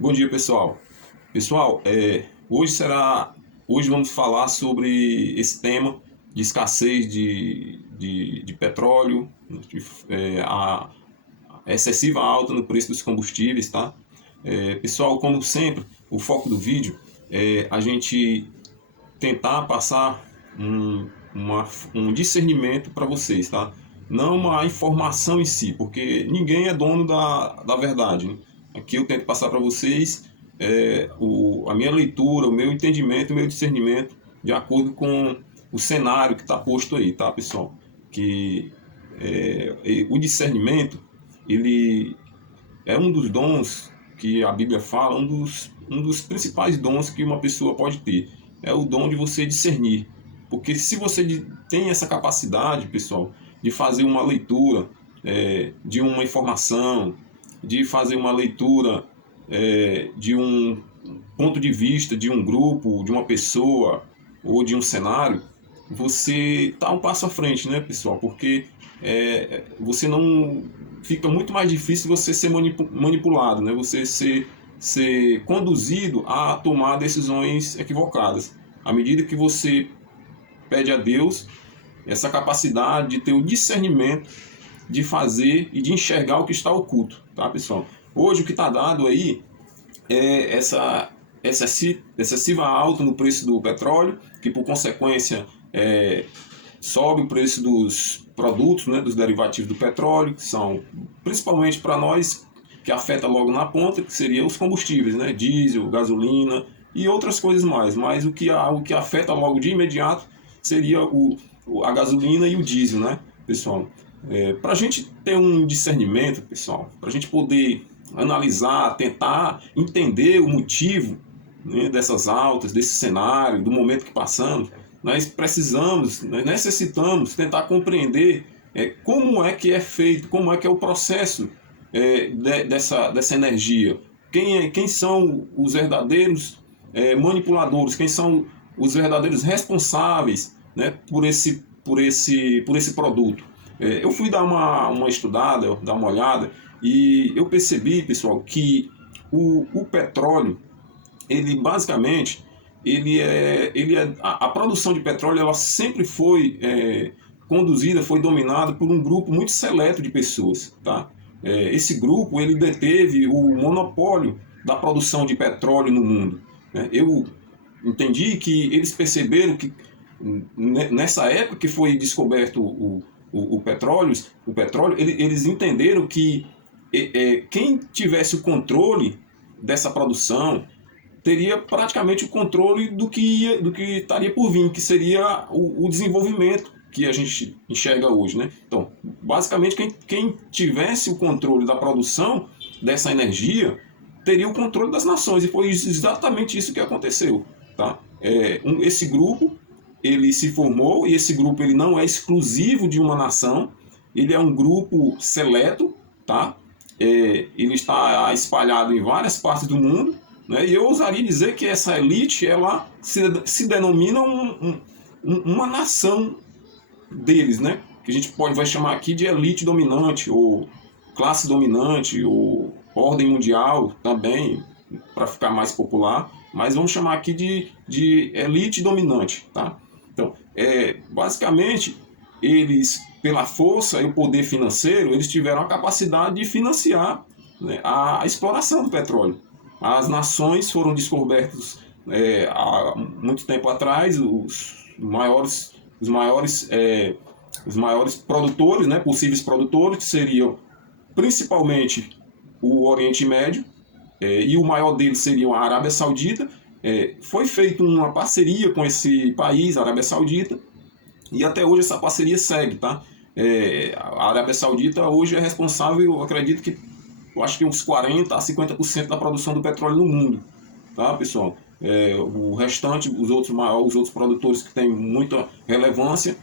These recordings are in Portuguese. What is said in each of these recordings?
Bom dia, pessoal. Pessoal, hoje vamos falar sobre esse tema de escassez de petróleo, a excessiva alta no preço dos combustíveis, tá? Pessoal, como sempre, o foco do vídeo é a gente tentar passar um discernimento para vocês, tá? Não uma informação em si, porque ninguém é dono da verdade, né? Aqui eu tento passar para vocês a minha leitura, o meu entendimento, o meu discernimento, de acordo com o cenário que está posto aí, tá, pessoal? Que o discernimento, ele é um dos dons que a Bíblia fala, um dos principais dons que uma pessoa pode ter. É o dom de você discernir. Porque se você tem essa capacidade, pessoal, de fazer uma leitura de uma informação, de fazer uma leitura de um ponto de vista de um grupo, de uma pessoa ou de um cenário, você está um passo à frente, né, pessoal? Porque você não fica muito mais difícil você ser manipulado, né? Você ser conduzido a tomar decisões equivocadas. À medida que você pede a Deus essa capacidade de ter o discernimento de fazer e de enxergar o que está oculto, tá, pessoal? Hoje o que está dado aí é essa excessiva alta no preço do petróleo, que por consequência sobe o preço dos produtos, né, dos derivativos do petróleo, que são principalmente para nós, que afeta logo na ponta, que seriam os combustíveis, né, diesel, gasolina e outras coisas mais. Mas o que afeta logo de imediato seria a gasolina e o diesel, né, pessoal? Para a gente ter um discernimento, pessoal, para a gente poder analisar, tentar entender o motivo, né, dessas altas, desse cenário, do momento que passamos, nós necessitamos tentar compreender como é que é feito, como é que é o processo dessa energia. Quem são os verdadeiros manipuladores, quem são os verdadeiros responsáveis, né, por esse produto. Eu fui dar uma estudada, dar uma olhada, e eu percebi, pessoal, que o petróleo, ele basicamente, a produção de petróleo, ela sempre foi conduzida, foi dominada por um grupo muito seleto de pessoas, tá? Esse grupo, ele deteve o monopólio da produção de petróleo no mundo, né? Eu entendi que eles perceberam que nessa época que foi descoberto o petróleo, eles entenderam que quem tivesse o controle dessa produção teria praticamente o controle do que estaria por vir, que seria o desenvolvimento que a gente enxerga hoje, né? Então, basicamente, quem tivesse o controle da produção dessa energia teria o controle das nações, e foi exatamente isso que aconteceu, tá? Esse grupo, ele se formou, e esse grupo ele não é exclusivo de uma nação, ele é um grupo seleto, tá? Ele está espalhado em várias partes do mundo, né? E eu ousaria dizer que essa elite, ela se denomina uma nação deles, né? Que a gente vai chamar aqui de elite dominante, ou classe dominante, ou ordem mundial também, para ficar mais popular, mas vamos chamar aqui de elite dominante, tá? Então, basicamente, eles, pela força e o poder financeiro, eles tiveram a capacidade de financiar, né, a exploração do petróleo. As nações foram descobertas há muito tempo atrás, os maiores produtores, né, possíveis produtores, que seriam principalmente o Oriente Médio, e o maior deles seria a Arábia Saudita. Foi feita uma parceria com esse país, a Arábia Saudita, e até hoje essa parceria segue, tá? A Arábia Saudita hoje é responsável, eu acredito que, eu acho que uns 40 a 50% da produção do petróleo no mundo, tá, pessoal? O restante, os outros produtores que têm muita relevância,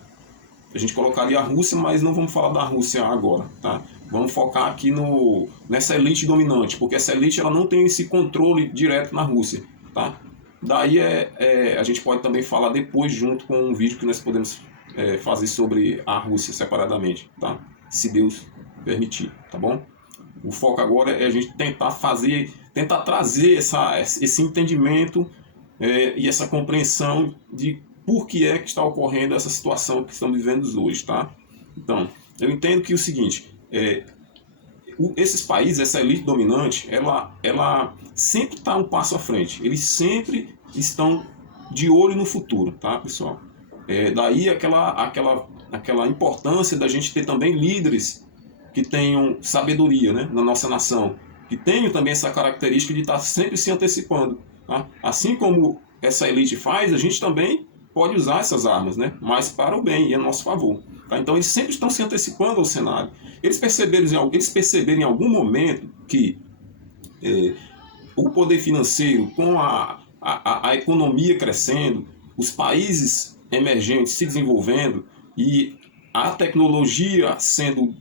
a gente colocaria a Rússia, mas não vamos falar da Rússia agora, tá? Vamos focar aqui nessa elite dominante, porque essa elite ela não tem esse controle direto na Rússia, tá? Daí a gente pode também falar depois, junto com um vídeo que nós podemos fazer sobre a Rússia separadamente, tá? Se Deus permitir, tá bom? O foco agora é a gente tentar tentar trazer esse entendimento e essa compreensão de por que é que está ocorrendo essa situação que estamos vivendo hoje, tá? Então, eu entendo que é o seguinte, esses países, essa elite dominante, ela sempre está um passo à frente. Eles sempre estão de olho no futuro, tá, pessoal? Daí aquela importância da gente ter também líderes que tenham sabedoria, né, na nossa nação, que tenham também essa característica de estar sempre se antecipando. Tá? Assim como essa elite faz, a gente também pode usar essas armas, né, mas para o bem e a nosso favor. Tá? Então eles sempre estão se antecipando ao cenário. Eles perceberam em algum momento que o poder financeiro, com a economia crescendo, os países emergentes se desenvolvendo e a tecnologia sendo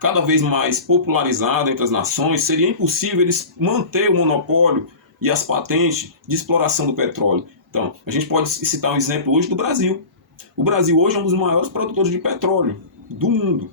cada vez mais popularizada entre as nações, seria impossível eles manter o monopólio e as patentes de exploração do petróleo. Então, a gente pode citar um exemplo hoje do Brasil. O Brasil hoje é um dos maiores produtores de petróleo do mundo.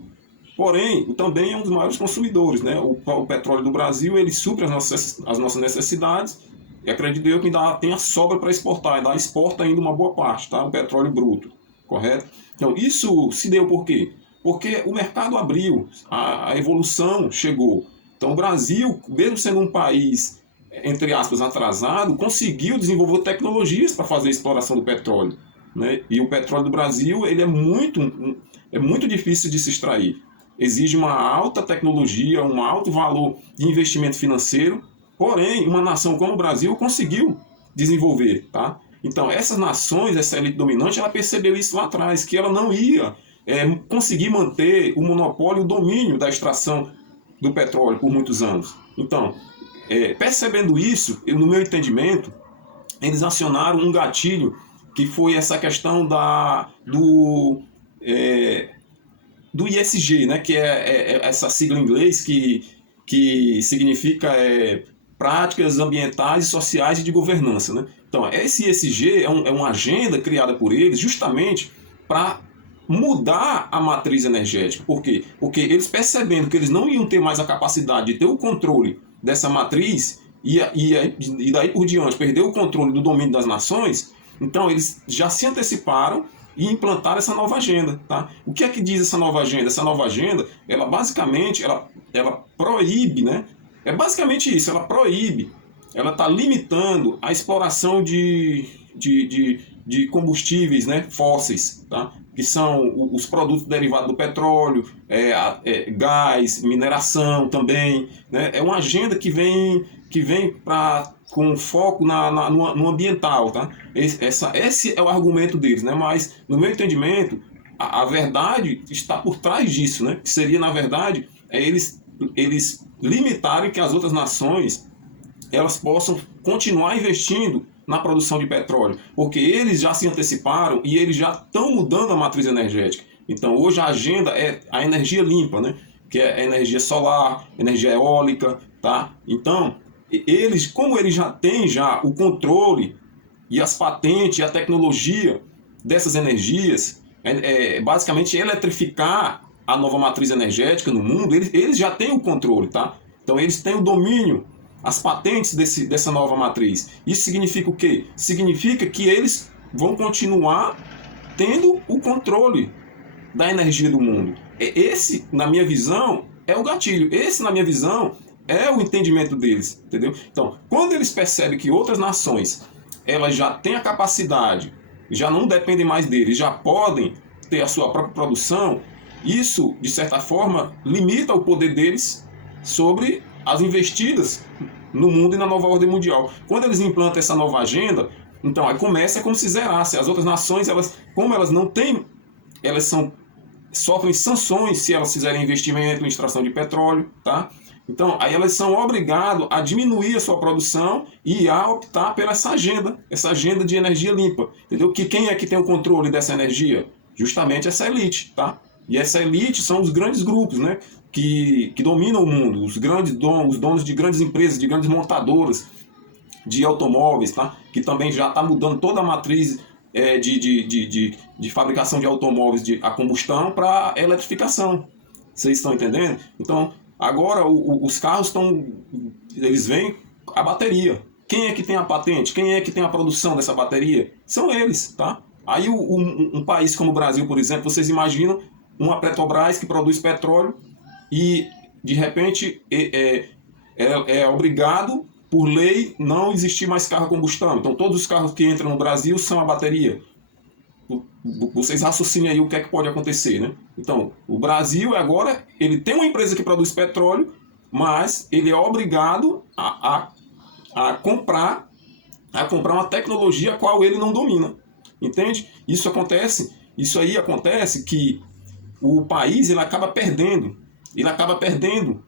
Porém, também é um dos maiores consumidores, né? O petróleo do Brasil, ele supre as nossas necessidades e acredito eu que ainda tem a sobra para exportar, ainda exporta ainda uma boa parte, tá? O petróleo bruto, correto? Então, isso se deu por quê? Porque o mercado abriu, a evolução chegou. Então, o Brasil, mesmo sendo um país, entre aspas, atrasado, conseguiu desenvolver tecnologias para fazer a exploração do petróleo, né? E o petróleo do Brasil, ele é muito difícil de se extrair. Exige uma alta tecnologia, um alto valor de investimento financeiro, porém, uma nação como o Brasil conseguiu desenvolver, tá? Então, essas nações, essa elite dominante, ela percebeu isso lá atrás, que ela não ia conseguir manter o monopólio, o domínio da extração do petróleo por muitos anos. Então, percebendo isso, no meu entendimento, eles acionaram um gatilho que foi essa questão do ISG, né, que é essa sigla em inglês que significa práticas ambientais e sociais e de governança. Né? Então, esse ISG é uma agenda criada por eles justamente para mudar a matriz energética. Por quê? Porque eles percebendo que eles não iam ter mais a capacidade de ter o controle dessa matriz e daí por diante perder o controle do domínio das nações, então eles já se anteciparam e implantaram essa nova agenda. Tá? O que é que diz essa nova agenda? Essa nova agenda, ela basicamente ela proíbe, né? É basicamente isso, ela proíbe, ela está limitando a exploração de combustíveis, né, fósseis, tá? Que são os produtos derivados do petróleo, gás, mineração também. Né? É uma agenda que vem com foco no ambiental. Tá? Esse é o argumento deles, né? Mas, no meu entendimento, a verdade está por trás disso, né? Que seria, na verdade, eles limitarem que as outras nações elas possam continuar investindo na produção de petróleo, porque eles já se anteciparam e eles já estão mudando a matriz energética. Então, hoje a agenda é a energia limpa, né? Que é a energia solar, energia eólica, tá? Então, como eles já têm o controle e as patentes e a tecnologia dessas energias, basicamente eletrificar a nova matriz energética no mundo, eles já têm o controle, tá? Então, eles têm o domínio, as patentes dessa nova matriz. Isso significa o quê? Significa que eles vão continuar tendo o controle da energia do mundo. Esse, na minha visão, é o gatilho. Esse, na minha visão, é o entendimento deles, entendeu? Então, quando eles percebem que outras nações elas já têm a capacidade, já não dependem mais deles, já podem ter a sua própria produção, isso, de certa forma, limita o poder deles sobre as investidas no mundo e na nova ordem mundial. Quando eles implantam essa nova agenda, então aí começa como se zerasse. As outras nações, como elas não têm, sofrem sanções se elas fizerem investimento em extração de petróleo, tá? Então, aí elas são obrigadas a diminuir a sua produção e a optar pela essa agenda de energia limpa, entendeu? Que quem é que tem o controle dessa energia? Justamente essa elite, tá? E essa elite são os grandes grupos, né? Que dominam o mundo, os donos de grandes empresas, de grandes montadoras de automóveis, tá? Que também já está mudando toda a matriz de fabricação de automóveis a combustão para a eletrificação. Vocês estão entendendo? Então, agora os carros eles vêm a bateria. Quem é que tem a patente? Quem é que tem a produção dessa bateria? São eles, tá? Aí um país como o Brasil, por exemplo, vocês imaginam uma Petrobras que produz petróleo e, de repente, é obrigado, por lei, não existir mais carro a combustão. Então, todos os carros que entram no Brasil são a bateria. Vocês raciocinem aí o que é que pode acontecer, né? Então, o Brasil agora, ele tem uma empresa que produz petróleo, mas ele é obrigado a comprar uma tecnologia a qual ele não domina. Entende? Isso aí acontece que o país ele acaba perdendo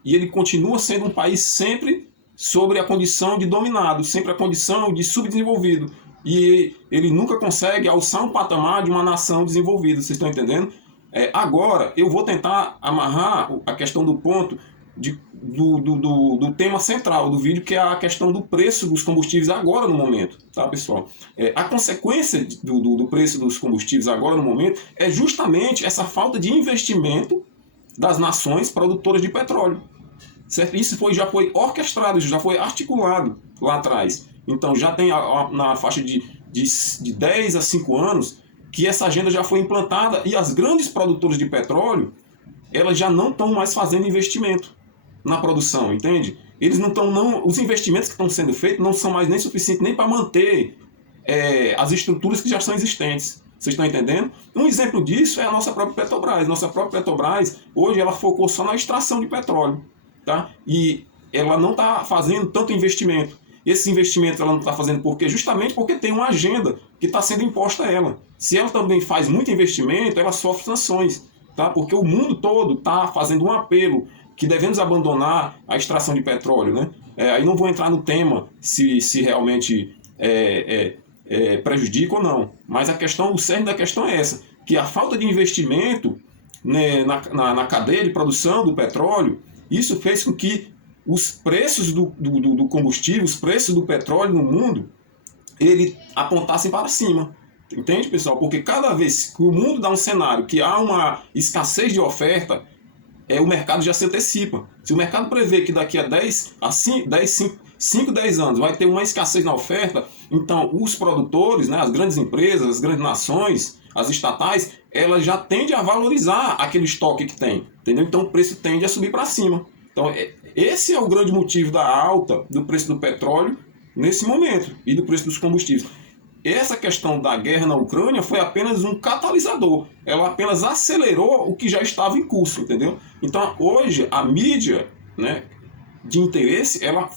e ele continua sendo um país sempre sobre a condição de dominado, sempre a condição de subdesenvolvido. E ele nunca consegue alçar um patamar de uma nação desenvolvida, vocês estão entendendo? Agora, eu vou tentar amarrar a questão do ponto do tema central do vídeo, que é a questão do preço dos combustíveis agora no momento, tá, pessoal? A consequência do preço dos combustíveis agora no momento é justamente essa falta de investimento das nações produtoras de petróleo. Certo? Isso já foi orquestrado, já foi articulado lá atrás. Então já tem na faixa de 10 a 5 anos que essa agenda já foi implantada e as grandes produtoras de petróleo elas já não estão mais fazendo investimento na produção, entende? Eles os investimentos que estão sendo feitos não são mais nem suficientes nem para manter as estruturas que já são existentes. Vocês estão entendendo? Um exemplo disso é a nossa própria Petrobras. Nossa própria Petrobras, hoje, ela focou só na extração de petróleo. Tá? E ela não está fazendo tanto investimento. Esse investimento ela não está fazendo por quê? Justamente porque tem uma agenda que está sendo imposta a ela. Se ela também faz muito investimento, ela sofre sanções. Tá? Porque o mundo todo está fazendo um apelo que devemos abandonar a extração de petróleo. Né? Aí não vou entrar no tema se realmente prejudica ou não. Mas o cerne da questão é essa, que a falta de investimento, né, na cadeia de produção do petróleo, isso fez com que os preços do combustível, os preços do petróleo no mundo, ele apontassem para cima. Entende, pessoal? Porque cada vez que o mundo dá um cenário que há uma escassez de oferta, o mercado já se antecipa. Se o mercado prevê que daqui a 5, 10 anos vai ter uma escassez na oferta, então os produtores, né, as grandes empresas, as grandes nações, as estatais, elas já tendem a valorizar aquele estoque que tem, entendeu? Então o preço tende a subir para cima. Então esse é o grande motivo da alta do preço do petróleo nesse momento e do preço dos combustíveis. Essa questão da guerra na Ucrânia foi apenas um catalisador. Ela apenas acelerou o que já estava em curso, entendeu? Então hoje a mídia, né, de interesse, ela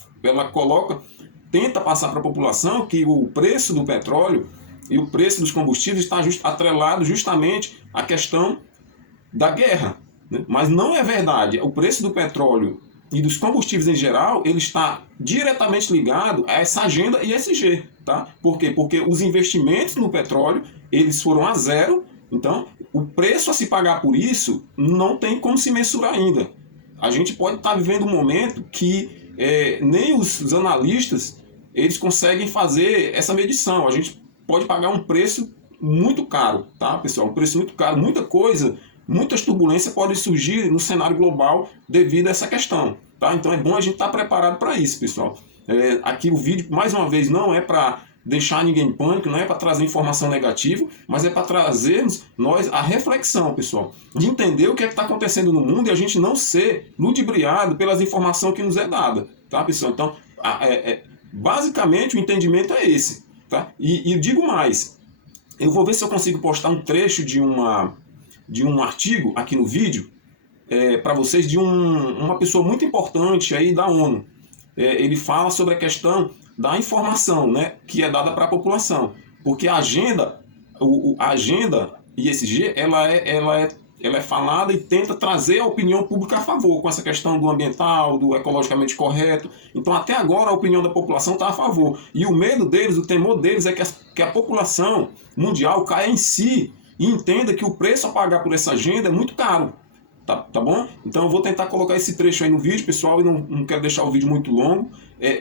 tenta passar para a população que o preço do petróleo e o preço dos combustíveis está atrelado justamente à questão da guerra. Né? Mas não é verdade. O preço do petróleo e dos combustíveis em geral, ele está diretamente ligado a essa agenda ESG. Tá? Por quê? Porque os investimentos no petróleo, eles foram a zero. Então, o preço a se pagar por isso não tem como se mensurar ainda. A gente pode estar vivendo um momento que nem os analistas eles conseguem fazer essa medição. A gente pode pagar um preço muito caro, tá, pessoal? Um preço muito caro, muitas turbulências podem surgir no cenário global devido a essa questão, tá? Então é bom a gente estar preparado para isso, pessoal. Aqui o vídeo, mais uma vez, não é para deixar ninguém em pânico, não é para trazer informação negativa, mas é para trazermos nós a reflexão, pessoal, de entender o que é que está acontecendo no mundo e a gente não ser ludibriado pelas informações que nos é dada, tá, pessoal? Então, basicamente o entendimento é esse, tá? E digo mais, eu vou ver se eu consigo postar um trecho de um artigo aqui no vídeo para vocês de uma pessoa muito importante aí da ONU. Ele fala sobre a questão da informação, né, que é dada para a população, porque a agenda ESG ela é falada e tenta trazer a opinião pública a favor com essa questão do ambiental, do ecologicamente correto. Então até agora a opinião da população está a favor e o medo deles, o temor deles é que a população mundial caia em si e entenda que o preço a pagar por essa agenda é muito caro. Tá bom? Então eu vou tentar colocar esse trecho aí no vídeo, pessoal, e não quero deixar o vídeo muito longo.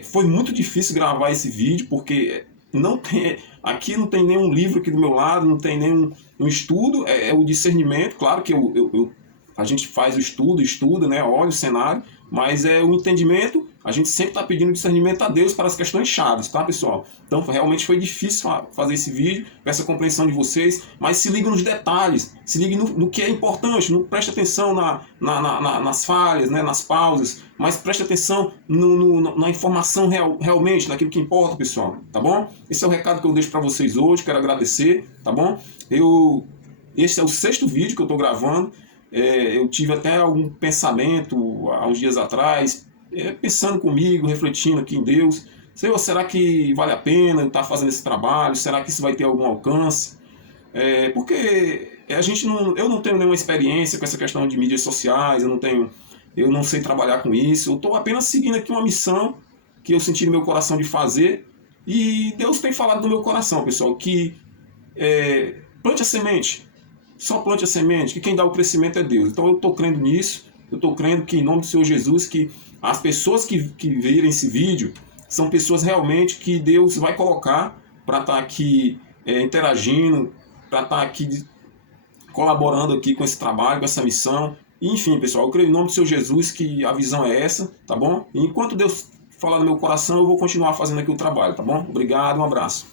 Foi muito difícil gravar esse vídeo, porque aqui não tem nenhum livro aqui do meu lado, não tem nenhum estudo, o discernimento. Claro que a gente faz o estuda, né, olha o cenário, mas o entendimento, a gente sempre está pedindo discernimento a Deus para as questões chaves, tá, pessoal? Então realmente foi difícil fazer esse vídeo, peço a compreensão de vocês, mas se liga nos detalhes, se liga no que é importante, não preste atenção nas falhas, né, nas pausas, mas preste atenção na informação realmente, naquilo que importa, pessoal, tá bom? Esse é o recado que eu deixo para vocês hoje, quero agradecer, tá bom? Esse é o 6º vídeo que eu estou gravando. Eu tive até algum pensamento há uns dias atrás, pensando comigo, refletindo aqui em Deus. Senhor, será que vale a pena eu estar fazendo esse trabalho? Será que isso vai ter algum alcance? Porque eu não tenho nenhuma experiência com essa questão de mídias sociais, eu não sei trabalhar com isso. Eu estou apenas seguindo aqui uma missão que eu senti no meu coração de fazer. E Deus tem falado no meu coração, pessoal, que plante a semente. Só plante a semente, que quem dá o crescimento é Deus. Então eu estou crendo nisso, eu estou crendo que em nome do Senhor Jesus, que as pessoas que virem esse vídeo são pessoas realmente que Deus vai colocar para estar aqui interagindo, para estar aqui colaborando aqui com esse trabalho, com essa missão. Enfim, pessoal, eu creio em nome do Senhor Jesus que a visão é essa, tá bom? E enquanto Deus falar no meu coração, eu vou continuar fazendo aqui o trabalho, tá bom? Obrigado, um abraço.